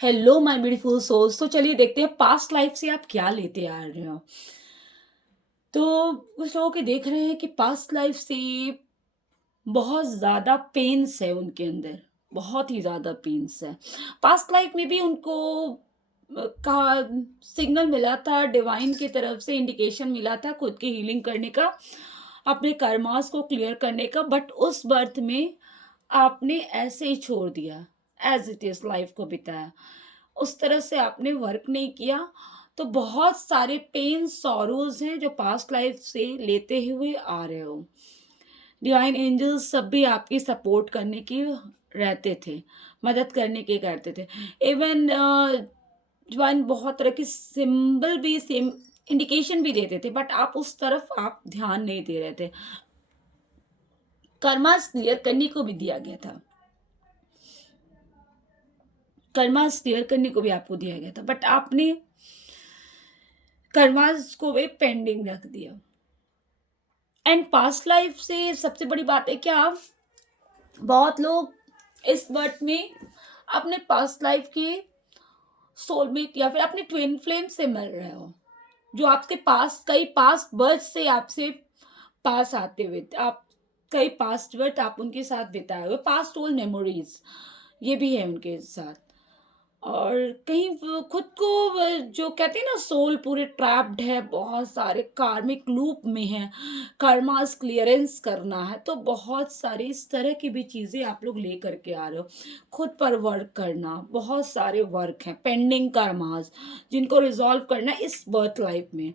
Hello my beautiful souls. तो चलिए देखते हैं पास्ट लाइफ से आप क्या लेते आ रहे हो। तो कुछ लोगों के देख रहे हैं कि पास्ट लाइफ से बहुत ज़्यादा पेन्स है उनके अंदर, बहुत ही ज़्यादा पेन्स है। पास्ट लाइफ में भी उनको का सिग्नल मिला था, डिवाइन की तरफ से इंडिकेशन मिला था खुद की हीलिंग करने का, अपने कर्मास को क्लियर करने का, बट उस बर्थ में आपने ऐसे ही छोड़ दिया, एज़ इट इज़ लाइफ को बिताया। उस तरह से आपने वर्क नहीं किया, तो बहुत सारे पेन, सॉरोज़ हैं जो पास्ट लाइफ से लेते हुए आ रहे हो। डिवाइन एंजल्स सब भी आपकी सपोर्ट करने की रहते थे, मदद करने की करते थे। इवन डिवाइन बहुत तरह के सिंबल भी सेम इंडिकेशन भी देते थे, बट आप उस तरफ आप ध्यान नहीं दे रहे थे। कर्मास क्लियर करने को भी दिया गया था, कर्मास क्लियर करने को भी आपको दिया गया था, बट आपने कर्मास को भी पेंडिंग रख दिया। एंड पास्ट लाइफ से सबसे बड़ी बात है क्या, बहुत लोग इस बर्थ में अपने पास्ट लाइफ के सोलमेट या फिर अपने ट्विन फ्लेम से मिल रहे हो, जो आपके पास कई पास्ट बर्थ से आपसे पास आते हुए, आप कई पास्ट बर्थ आप उनके साथ बिताए हुए, पास्ट ओल्ड मेमोरीज ये भी है उनके साथ। और कहीं वो खुद को जो कहते हैं ना, सोल पूरे ट्रैप्ड है, बहुत सारे कार्मिक लूप में है, कर्मास क्लियरेंस करना है, तो बहुत सारी इस तरह की भी चीज़ें आप लोग ले करके आ रहे हो। खुद पर वर्क करना, बहुत सारे वर्क हैं पेंडिंग कर्मास, जिनको रिजॉल्व करना है इस बर्थ लाइफ में।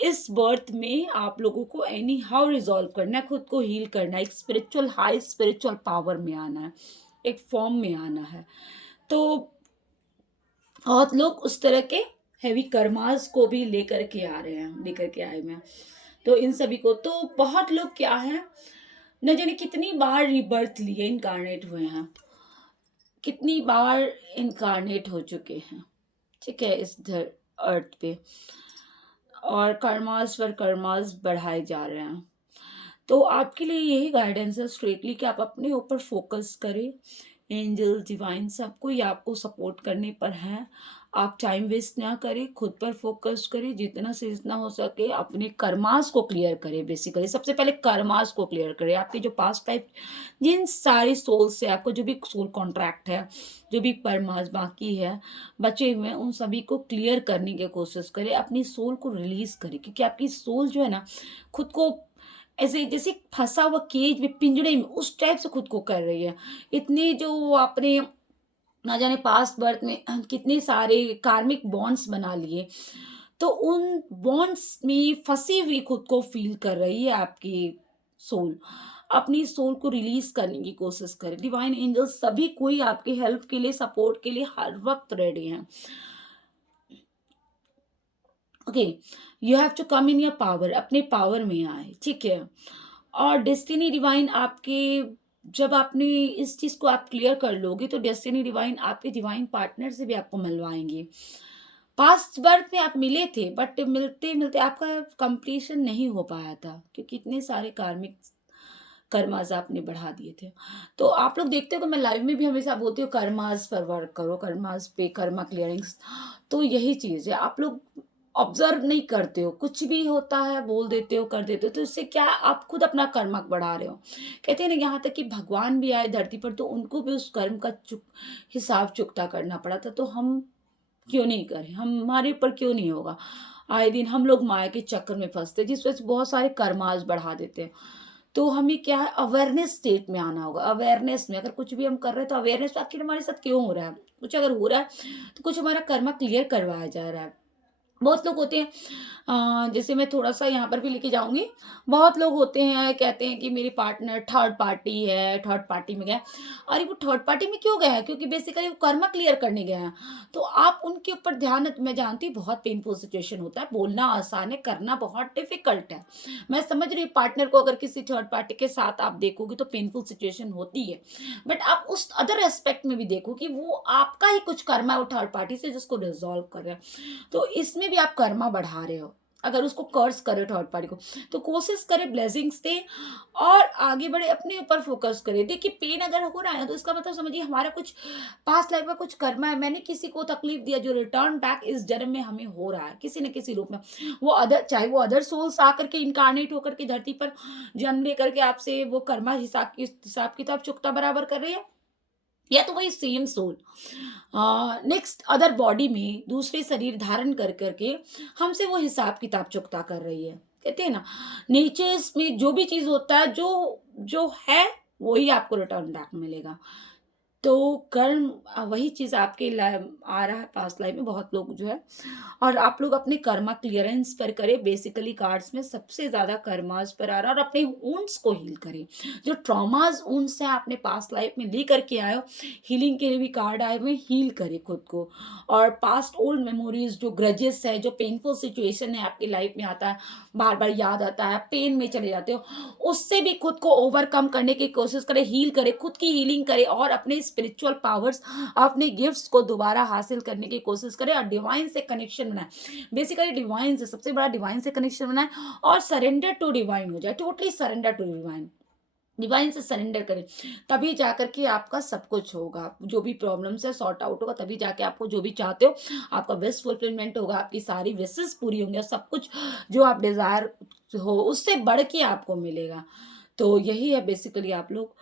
इस बर्थ में आप लोगों को एनी हाउ रिजॉल्व करना है, खुद को हील करना है, एक स्पिरिचुअल हाई स्पिरिचुअल पावर में आना है, एक फॉर्म में आना है। तो बहुत लोग उस तरह के हेवी कर्मास को भी लेकर के आ रहे हैं, लेकर के आए हुए हैं। तो इन सभी को तो बहुत लोग क्या है, न जाने कितनी बार रिबर्थ लिए इनकारनेट हुए हैं, कितनी बार इनकारनेट हो चुके हैं, ठीक है, इस अर्थ पे, और कर्मास पर कर्मास बढ़ाए जा रहे हैं। तो आपके लिए यही गाइडेंस है स्ट्रेटली कि आप अपने ऊपर फोकस करें। एंजल डिवाइन सब कोई आपको सपोर्ट करने पर है। आप टाइम वेस्ट ना करें, खुद पर फोकस करें, जितना से जितना हो सके अपने कर्मास को क्लियर करें। बेसिकली सबसे पहले कर्मास को क्लियर करें, आपकी जो पास्ट लाइफ जिन सारी सोल से आपको जो भी सोल कॉन्ट्रैक्ट है, जो भी कर्मास बाकी है बचे हुए हैं, उन सभी को क्लियर करने की कोशिश करें, अपनी सोल को रिलीज करें, क्योंकि आपकी सोल जो है ना, खुद को ऐसे जैसे फँसा हुआ केज में, पिंजड़े में, उस टाइप से खुद को कर रही है। इतने जो आपने ना जाने पास्ट बर्थ में कितने सारे कार्मिक बॉन्ड्स बना लिए, तो उन बॉन्ड्स में फँसी हुई खुद को फ़ील कर रही है आपकी सोल। अपनी सोल को रिलीज़ करने की कोशिश करें। डिवाइन एंजल्स सभी कोई आपकी हेल्प के लिए, सपोर्ट के लिए हर वक़्त रेडी हैं। Okay, you have to come in your power, अपने पावर में आए, ठीक है। और डेस्टिनी डिवाइन आपके, जब आपने इस चीज़ को आप क्लियर कर लोगे, तो डेस्टिनी डिवाइन आपके डिवाइन पार्टनर से भी आपको मिलवाएंगे। पास्ट बर्थ में आप मिले थे, बट मिलते मिलते आपका कंप्लीशन नहीं हो पाया था, क्योंकि इतने सारे कार्मिक कर्मास आपने बढ़ा दिए थे। तो आप लोग देखते हो कि मैं लाइव में भी हमेशा बोलती हूँ कर्मास पर वर्क करो, कर्मास पे कर्मा क्लियरिंग्स। तो यही चीज़ है, आप लोग ऑब्जर्व नहीं करते हो, कुछ भी होता है बोल देते हो, कर देते हो, तो इससे क्या है, आप खुद अपना कर्म बढ़ा रहे हो। कहते हैं ना, यहाँ तक कि भगवान भी आए धरती पर, तो उनको भी उस कर्म का हिसाब चुकता करना पड़ा था। तो हम क्यों नहीं करें, हमारे ऊपर क्यों नहीं होगा। आए दिन हम लोग माया के चक्कर में फंसते हैं, जिस वजह से बहुत सारे कर्मास बढ़ा देते हैं। तो हमें क्या है, अवेयरनेस स्टेट में आना होगा। अवेयरनेस में अगर कुछ भी हम कर रहे हैं, तो अवेयरनेस आखिर हमारे साथ क्यों हो रहा है, कुछ अगर हो रहा है तो कुछ हमारा कर्मा क्लियर करवाया जा रहा है। बहुत लोग होते हैं, जैसे मैं थोड़ा-सा यहाँ पर भी लेके जाऊँगी। बहुत लोग होते हैं, कहते हैं कि मेरी पार्टनर थर्ड पार्टी है, थर्ड पार्टी में गया है। अरे वो थर्ड पार्टी में क्यों गया है? क्योंकि बेसिकली वो कर्मा क्लियर करने गया है। तो आप उनके ऊपर ध्यान, मैं जानती हूँ बहुत पेनफुल सिचुएशन होता है, बोलना आसान है, करना बहुत डिफ़िकल्ट है। मैं समझ रही हूँ, पार्टनर को अगर किसी थर्ड पार्टी के साथ आप देखोगे तो पेनफुल सिचुएशन होती है। बट आप उस अदर एस्पेक्ट में भी देखो कि वो आपका ही कुछ कर्मा है वो थर्ड पार्टी से, जिसको रिज़ॉल्व कर रहा है। तो इसमें भी आप कर्मा बढ़ा रहे हो, अगर उसको कर्स करे थर्ड पार्टी को, तो कोशिश करे ब्लेसिंग्स दे और आगे बढ़े, अपने ऊपर फोकस करे। देखिए पेन अगर हो रहा है तो इसका मतलब समझिए हमारा कुछ पास्ट लाइफ में कुछ कर्मा है, मैंने किसी को तकलीफ दिया जो रिटर्न बैक इस जन्म में हमें हो रहा है किसी न किसी रूप में। वो अदर, चाहे वो अदर सोल्स आकर के इनकारनेट होकर के धरती पर जन्म लेकर के आपसे वो कर्मा हिसाब किताब चुकता बराबर कर रही है, या तो वही same soul next other body में दूसरे शरीर धारण कर करके हमसे वो हिसाब किताब चुकता कर रही है। कहते हैं ना, नेचर्स में जो भी चीज होता है, जो जो है वही आपको रिटर्न बैक मिलेगा। तो कर्म वही चीज़ आपके आ रहा है पास्ट लाइफ में बहुत लोग जो है, और आप लोग अपने कर्मा क्लियरेंस पर करें। बेसिकली कार्ड्स में सबसे ज़्यादा कर्मास पर आ रहा है, और अपने ऊंड्स को हील करें। जो ट्रॉमास ऊंड्स हैं आपने पास्ट लाइफ में ले करके आए हो, हीलिंग के लिए भी कार्ड आए हुए, हील करें खुद को। और पास्ट ओल्ड मेमोरीज, जो ग्रजेस है, जो पेनफुल सिचुएशन है आपकी लाइफ में आता है, बार बार याद आता है, पेन में चले जाते हो, उससे भी खुद को ओवरकम करने की कोशिश करें, हील करें, खुद की हीलिंग करें और अपने स्पिरिचुअल पावर्स, अपने गिफ्ट्स को दोबारा हासिल करने की कोशिश करें और डिवाइन से कनेक्शन बनाए। बेसिकली डिवाइन से, सबसे बड़ा डिवाइन से कनेक्शन बनाए और सरेंडर टू डिवाइन हो जाए, totally surrender to divine. Divine से सरेंडर करें, तभी जाकर के आपका सब कुछ होगा, जो भी प्रॉब्लम्स है सॉर्ट आउट होगा, तभी जाके आपको जो भी चाहते हो आपका विश फुलफिलमेंट होगा, आपकी सारी विशेस पूरी होंगी और सब कुछ जो आप डिज़ायर हो उससे बढ़ के आपको मिलेगा। तो यही है बेसिकली आप लोग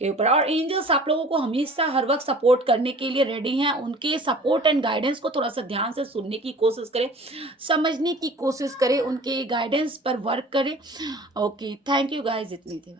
के ऊपर। और एंजल्स आप लोगों को हमेशा हर वक्त सपोर्ट करने के लिए रेडी हैं। उनके सपोर्ट एंड गाइडेंस को थोड़ा सा ध्यान से सुनने की कोशिश करें, समझने की कोशिश करें, उनके गाइडेंस पर वर्क करें। ओके, थैंक यू गाइज, इतनी थी।